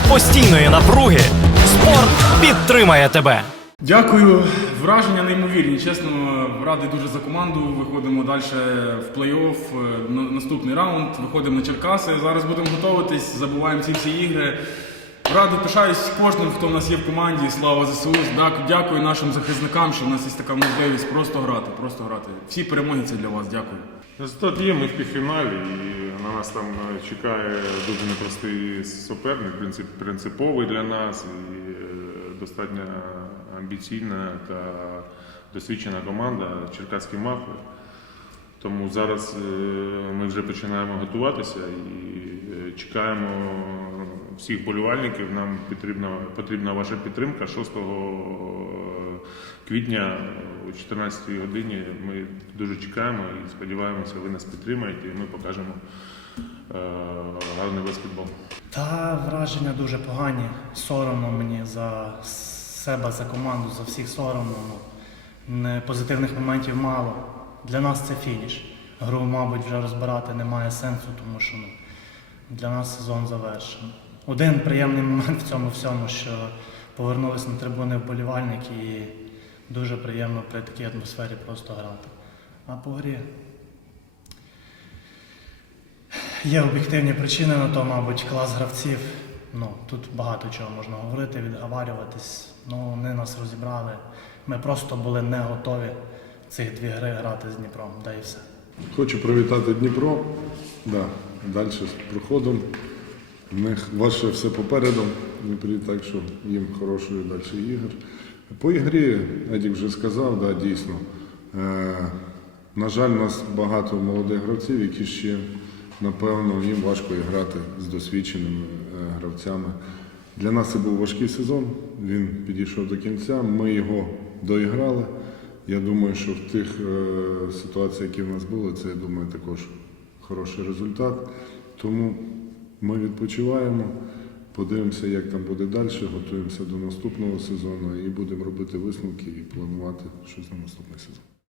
серед постійної напруги спорт підтримає тебе. Дякую, враження неймовірні. Чесно, радий дуже за команду. Виходимо далі в плей-офф. е, на- Наступний раунд. Виходимо на Черкаси. Зараз будемо готуватись, забуваємо ці всі ігри. Радий, пишаюсь кожним, хто в нас є в команді. Слава ЗСУ. Дякую нашим захисникам, що в нас є така можливість просто грати, просто грати. Всі перемоги це для вас. Дякую. Результат є, ми в півфіналі, і на нас там е, чекає дуже непростий суперник, принцип, принциповий для нас і е, достатньо амбіційна та досвідчена команда Черкаські мафи. Тому зараз е, ми вже починаємо готуватися і чекаємо всіх болівальників. Нам потрібна, потрібна ваша підтримка 6 квітня о 14 годині. Ми дуже чекаємо і сподіваємося, ви нас підтримаєте, і ми покажемо е, гарний баскетбол. Та враження дуже погані. Соромно мені за себе, за команду, за всіх соромно. Ну, позитивних моментів мало. Для нас це фініш. Гру, мабуть, вже розбирати немає сенсу, тому що ну, для нас сезон завершений. Один приємний момент в цьому всьому, що повернулись на трибуни вболівальники і дуже приємно при такій атмосфері просто грати. А по грі Є об'єктивні причини на то, мабуть, клас гравців. Ну, тут багато чого можна говорити, відговарюватись. Ну, вони нас розібрали. Ми просто були не готові цих дві гри грати з Дніпром, да і все. Хочу привітати Дніпро. Да, далі з проходом. У них ваше все попереду. так що їм хорошої далі ігор. По ігрі, Едік вже сказав, да, дійсно. Е, на жаль, у нас багато молодих гравців, які ще, напевно, їм важко грати з досвідченими е, гравцями. Для нас це був важкий сезон. Він підійшов до кінця. Ми його доіграли. Я думаю, що в тих е, ситуаціях, які в нас були, це я думаю також хороший результат. Тому ми відпочиваємо, подивимося, як там буде далі, готуємося до наступного сезону і будемо робити висновки і планувати щось на наступний сезон.